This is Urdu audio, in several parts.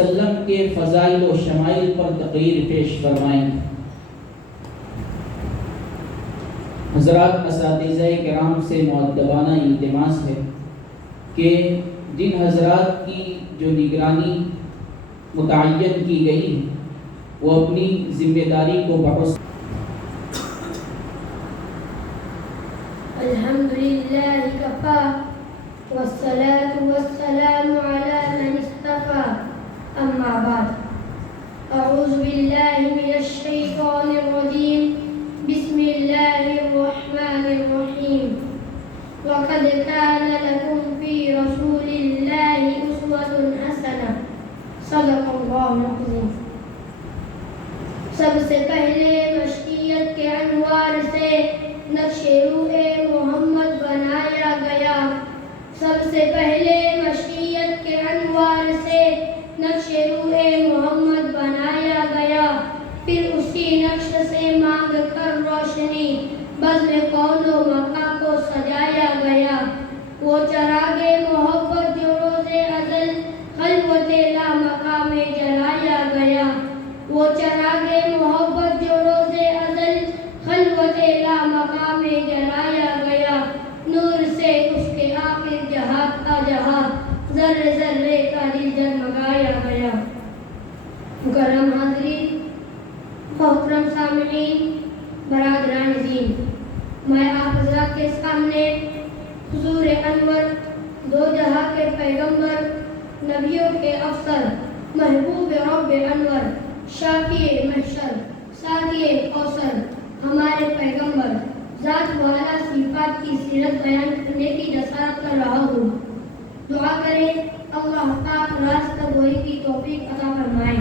وسلم کے فضائل و شمائل پر تقریر پیش فرمائیں۔ حضرات اساتذہ کرام سے مؤدبانہ التماس ہے کہ جن حضرات کی جو نگرانی متعین کی گئی ہے وہ اپنی ذمہ داری کو بحسن الحمدللہ کفا والصلاة والسلام علی من اصطفى اما بعد اعوذ باللہ من الشیطان الرجیم بسم اللہ الرحمن الرحیم وقد كان لكم في رسول الله أسوة حسنة صدق اللہ العظیم۔ سب سے پہلے مشیت کے انوار سے نقش روح محمد بنایا گیا، سب سے پہلے مشیت کے انوار سے نقش روح محمد بنایا گیا، پھر اسی نقش سے مانگ کر روشنی بزم کون و مکہ کو سجایا گیا۔ وہ چراغ محبت جو روز ازل خلوت لامکہ میں جلایا گیا، وہ چراغ محبت جو روز ازل خلوت لامکہ میں جلایا گیا، نور سے اس کے آخر جہات کا جہات ذرے ذرے کا دل جگمگایا گیا۔ مکرم حاضرین، محترم سامعین، برادران دین، میں آپ حضرات کے سامنے حضور انور، دو جہاں کے پیغمبر، نبیوں کے افسر، محبوب رب انور، شافی محشر، ساقی کوثر، ہمارے پیغمبر ذات والا صفات کی سیرت بیان کرنے کی جسارت کر رہا ہوں۔ دعا کریں اللہ پاک راستہ گوئی کی توفیق عطا فرمائے۔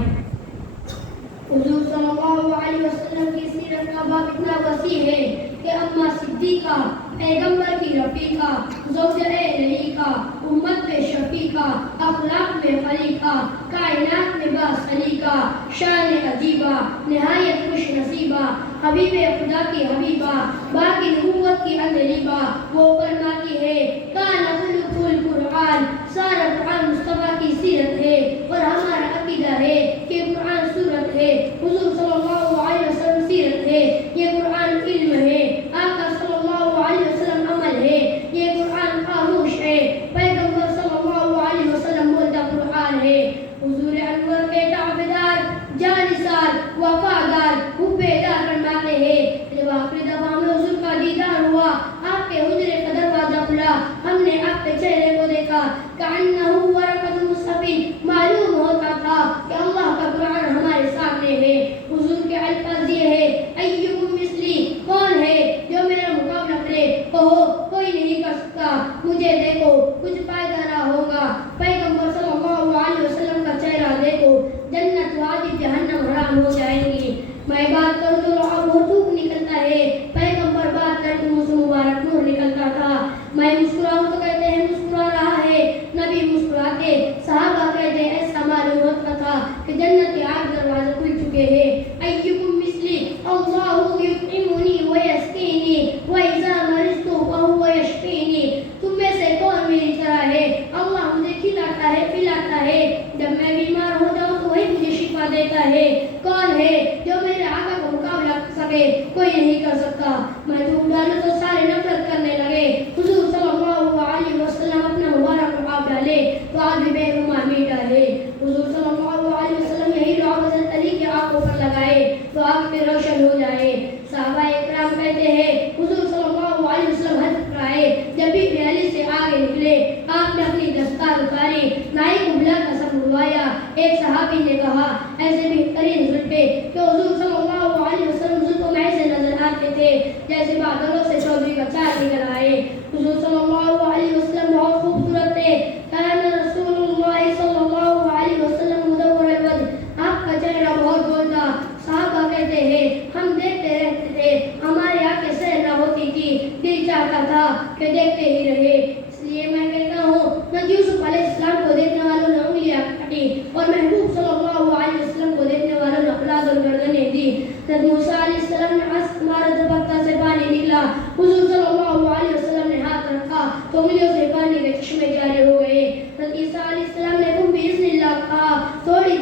حضور صلی اللہ علیہ وسلم کی سیرت کا باب اتنا وسیع ہے کہ اماں صدیقہ، پیغمبر کی رفیقہ، زوجہ رحیقہ، امت میں شفیقہ، اخلاق میں خلیقہ، کائنات میں باسلیقہ، شان عجیبہ، نہایت خوش نصیبہ، حبیب خدا کی حبیبہ، باقی نبوت کی اندلیبہ، وہ فرماتی ہے کان خلق القرآن، سارا قرآن مصطفیٰ کی سیرت ہے اور ہمارا عقیدہ ہے کہ قرآن سورت ہے، حضور صلی اللہ علیہ وسلم سیرت ہے، یہ قرآن علم ہے، آقا صلی اللہ علیہ وسلم عمل ہے، یہ قرآن خاموش ہے، پیغمبر صلی اللہ علیہ وسلم بولتا قرآن ہے۔ حضور انور کے تابعدار، جانثار، وفادار، حبیدار فرماتے ہیں جب آخری دفعہ میں حضور کا دیدار ہوا، آپ کے حجرے کا دروازہ کھلا، ہم نے آپ کے چہرے کو دیکھا، کأنہ ورقۃ مصحف، معلوم ہوتا تھا کہ اللہ کا قرآن ہمارے سامنے ہے۔ حضور کے الفاظ یہ ہے ایکم مثلی، کون ہے جو میرا مقابلہ کرے؟ کہو کوئی نہیں کر سکتا، مجھے دیکھو کچھ فائدہ نہ ہوگا۔ پیغمبر صلی اللہ علیہ وسلم کا چہرہ دیکھو، جنت واجب جہنم حرام ہو جائیں گی۔ میں بات کروں تو وہ دھوپ نکلتا ہے، پیغمبر بات کرتے تو منہ سے مبارک نور نکلتا تھا۔ میں مسکراؤں تو کہتے ہیں مسکرا رہا ہے، نبی مسکراتے، صحابہ کہتے ایسا معلوم ہوتا تھا کہ جنت کے 8 دروازے کھل چکے ہیں۔ ایکم مثلی، اللہ یطعمنی ویسقینی واذا مرضت فہو یشفینی، تم میں سے کون میری طرح ہے؟ اللہ مجھے کھلاتا ہے، پلاتا ہے، جب میں بیمار ہو جاؤں تو وہی مجھے شفا دیتا ہے۔ کون ہے جو میرے آقا کو مقابلہ کر سکے؟ کوئی نہیں کر سکتا۔ میں دھوپ ڈالوں تو سارے نفرت کرنے لگے، حضور صلی اللہ علیہ وسلم اپنا مبارک رکاب ڈالے تو آج بھی بے رحمی ڈالے۔ حضور صلی اللہ علیہ وسلم یہی دعا حضرت علی کی آنکھوں پر لگائے تو آنکھ پہ روشن ہو جائے۔ صحابہ اکرام کہتے ہیں حضور صلی اللہ علیہ وسلم حج پر آئے، جب بھی علی سے آگے نکلے آپ نے اپنی دستار اتاری، نائی کو بلا کر سب اڑوایا۔ ایک صحابی نے کہا ایسے بہترین زلفیں کہ حضور صلی اللہ علیہ وسلم زلفوں میں ایسے نظر آتے تھے جیسے بادلوں سے چودھری کا چار نکل آئے۔ حضور صلی اللہ علیہ وسلم بہت خوبصورت تھے، کان رسول اللہ صلی اللہ علیہ وسلم مدور الوجہ، آپ کا چہرہ بہت گول تھا۔ صحابہ کہتے ہیں ہم دیکھتے رہتے تھے، ہماری آنکھیں سیر نہ ہوتی تھی، دل چاہتا تھا کہ دیکھتے ہی رہے۔ اس لیے میں کہتا ہوں نہ یوسف علیہ السلام کو دیکھنے والوں نے انگلیاں کاٹی اور محبوب صلی اللہ علیہ وسلم کو دیکھنے والوں نے اولاد اور گردنیں دی۔ حضرت موسیٰ علیہ السلام نے ہمارے دربختہ سے پانی نکلا، حضور صلی اللہ علیہ وسلم نے ہاتھ رکھا تو انگلیوں سے پانی کے چشمے جاری ہو گئے۔ حضرت عیسیٰ علیہ السلام نے تم بِإِذْنِ اللَّهِ کہا، تھوڑی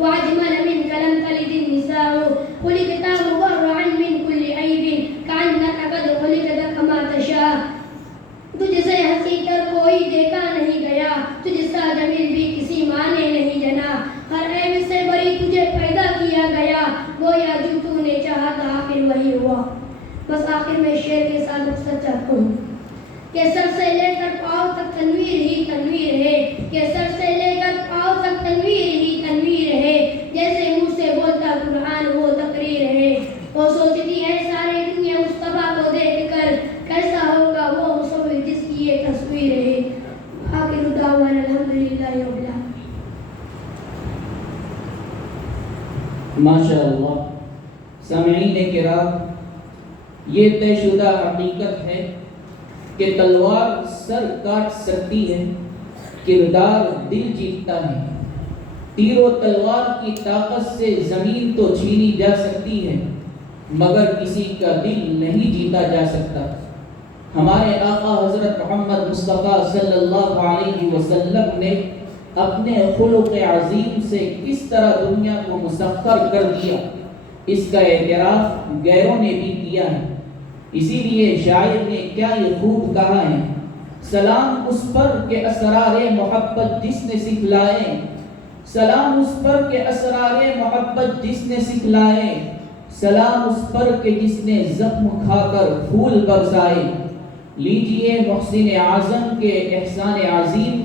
وأجمل منك لم تلد النساء خلقت مبرعا من كل عيب كأنك قد خلقت كما تشاء تجھ سے ہنسی کر کوئی دیکھا نہیں گیا تجھ سا جمیل بھی کسی ماں نے نہیں جنا ہر عیب سے بری تجھے پیدا کیا گیا گویا جو تو نے چاہا تھا آخر وہی ہوا. بس آخر میں شعر کے ساتھ مقصد چاہتا ہوں کہ سر سے لے کر پاؤں تک تنویر ہی تنویر ہے کہ سر سے لے کر پاؤں تک تنویر ہی تنویر ہے جیسے منہ سے بولتا قرآن وہ تقریر ہے. وہ سوچتی ہے ساری دنیا مصطفیٰ کو دیکھ کر کیسا ہوگا وہ مصور جس کی یہ تصویر ہے. آخر دعوانا الحمدللہ رب العالمین. ماشاء اللہ. سامعین کرام، یہ طے شدہ حقیقت ہے کہ تلوار سر کاٹ سکتی ہے، کردار دل جیتتا ہے. تیر و تلوار کی طاقت سے زمین تو چھینی جا سکتی ہے مگر کسی کا دل نہیں جیتا جا سکتا. ہمارے آقا حضرت محمد مصطفیٰ صلی اللہ علیہ وسلم نے اپنے خلق عظیم سے کس طرح دنیا کو مسخر کر دیا، اس کا اعتراف غیروں نے بھی کیا ہے. اسی لیے شاعر نے کیا یہ خوب کہا ہے، سلام اس پر کہ اسرار محبت جس نے سکھلائے، سلام اس پر کہ اسرار محبت جس نے سکھلائے، سلام اس پر کہ جس نے زخم کھا کر پھول برسائے. لیجئے محسن اعظم کے احسان عظیم